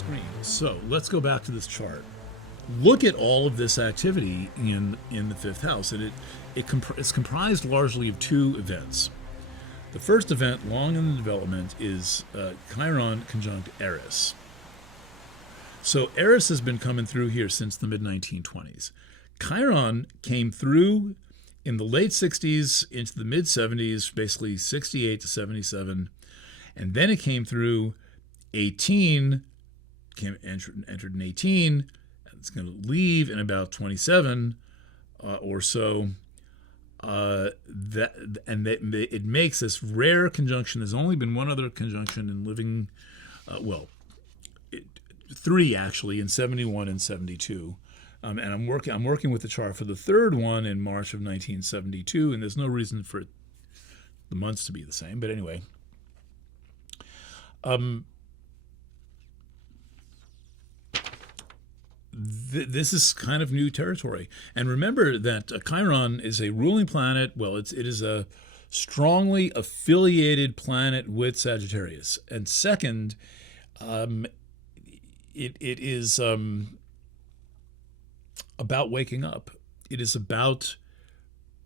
screen. So let's go back to this chart. Look at all of this activity in the fifth house, and it's comprised largely of two events. The first event, long in the development, is Chiron conjunct Eris. So Eris has been coming through here since the mid-1920s. Chiron came through in the late 60s into the mid-70s, basically 68 to 77, and then it came through 18, entered in 18, and it's going to leave in about 27 or so. It makes this rare conjunction. There's only been one other conjunction in living, three actually, in 71 and 72. And I'm working with the chart for the third one in March of 1972, and there's no reason for the months to be the same. But anyway, this is kind of new territory. And remember that Chiron is a ruling planet. Well, it is a strongly affiliated planet with Sagittarius. And second, it is about waking up. It is about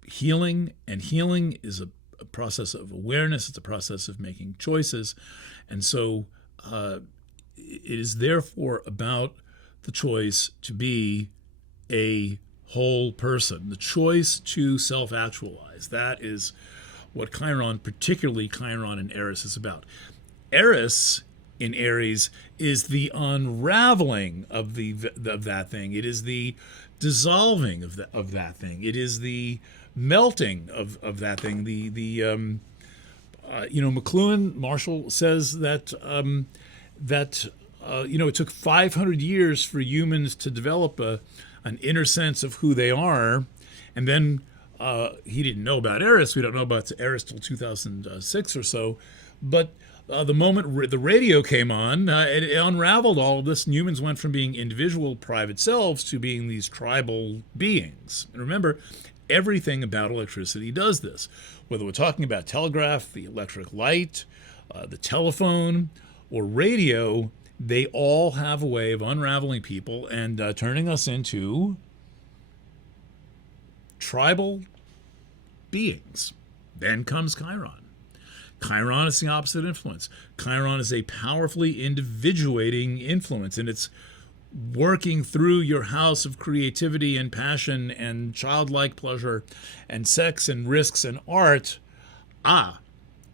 healing, and healing is a process of awareness. It's a process of making choices. And so it is therefore about the choice to be a whole person, the choice to self-actualize. That is what Chiron, particularly Chiron and Eris, is about. Eris in Aries is the unraveling of that thing. It is the dissolving of that thing. It is the melting of that thing. McLuhan Marshall says that it took 500 years for humans to develop an inner sense of who they are, and then he didn't know about Eris. We don't know about Eris till 2006 or so, but the moment the radio came on, it unraveled all of this, and humans went from being individual, private selves to being these tribal beings. And remember, everything about electricity does this. Whether we're talking about telegraph, the electric light, the telephone, or radio, they all have a way of unraveling people and turning us into tribal beings. Then comes Chiron. Chiron is the opposite influence. Chiron is a powerfully individuating influence, and it's working through your house of creativity and passion and childlike pleasure and sex and risks and art.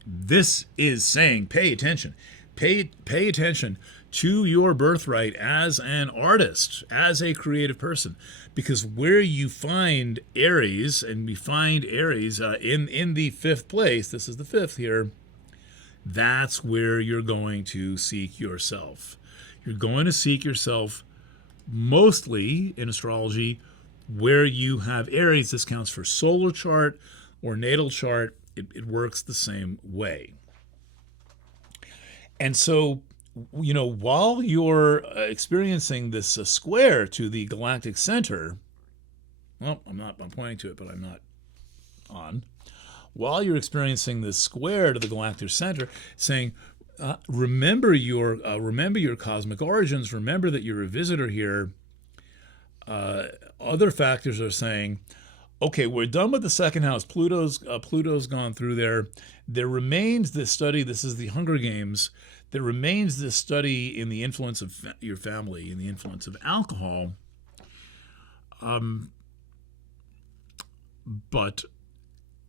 This is saying, pay attention. Pay attention to your birthright as an artist, as a creative person, because where you find Aries, and we find Aries in the fifth place, this is the fifth here, that's where you're going to seek yourself. You're going to seek yourself mostly in astrology where you have Aries. This counts for solar chart or natal chart. It works the same way. And so, while you're experiencing this square to the galactic center, well, I'm pointing to it, but I'm not on. While you're experiencing this square to the galactic center, saying, remember your cosmic origins. Remember that you're a visitor here. Other factors are saying, okay, we're done with the second house. Pluto's gone through there. There remains this study. This is the Hunger Games. There remains this study in the influence of your family, in the influence of alcohol. But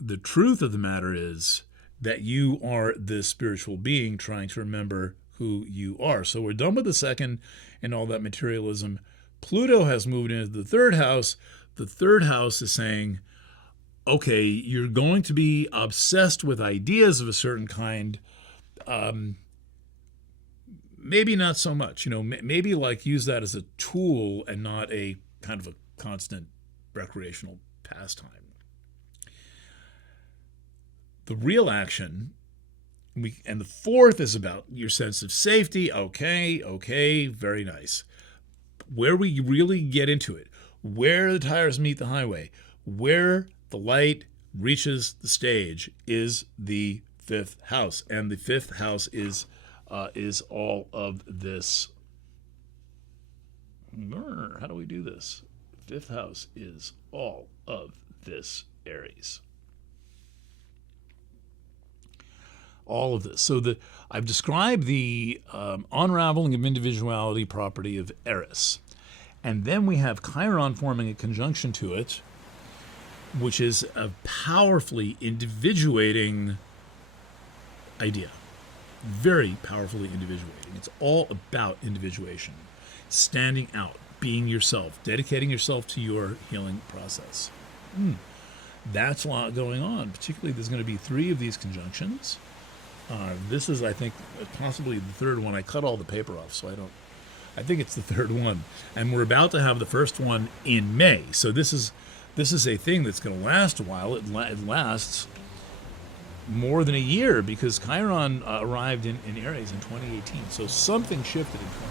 the truth of the matter is that you are this spiritual being trying to remember who you are. So we're done with the second and all that materialism. Pluto has moved into the third house. The third house is saying, okay, you're going to be obsessed with ideas of a certain kind. Maybe not so much, maybe like use that as a tool and not a kind of a constant recreational pastime. The real action, and the fourth is about your sense of safety. Okay, very nice. Where we really get into it, where the tires meet the highway, where the light reaches the stage is the fifth house. And the fifth house is all of this How do we do this? Fifth house is all of this Aries. All of this. So I've described the unraveling of individuality property of Eris. And then we have Chiron forming a conjunction to it, which is a powerfully individuating idea. Very powerfully individuating. It's all about individuation. Standing out, being yourself, dedicating yourself to your healing process. That's a lot going on. Particularly, there's going to be 3 of these conjunctions. This is, I think, possibly the third one. I cut all the paper off, so I think it's the third one. And we're about to have the first one in May. So this is a thing that's going to last a while. It lasts more than a year because Chiron arrived in Aries in 2018. So something shifted in 2018.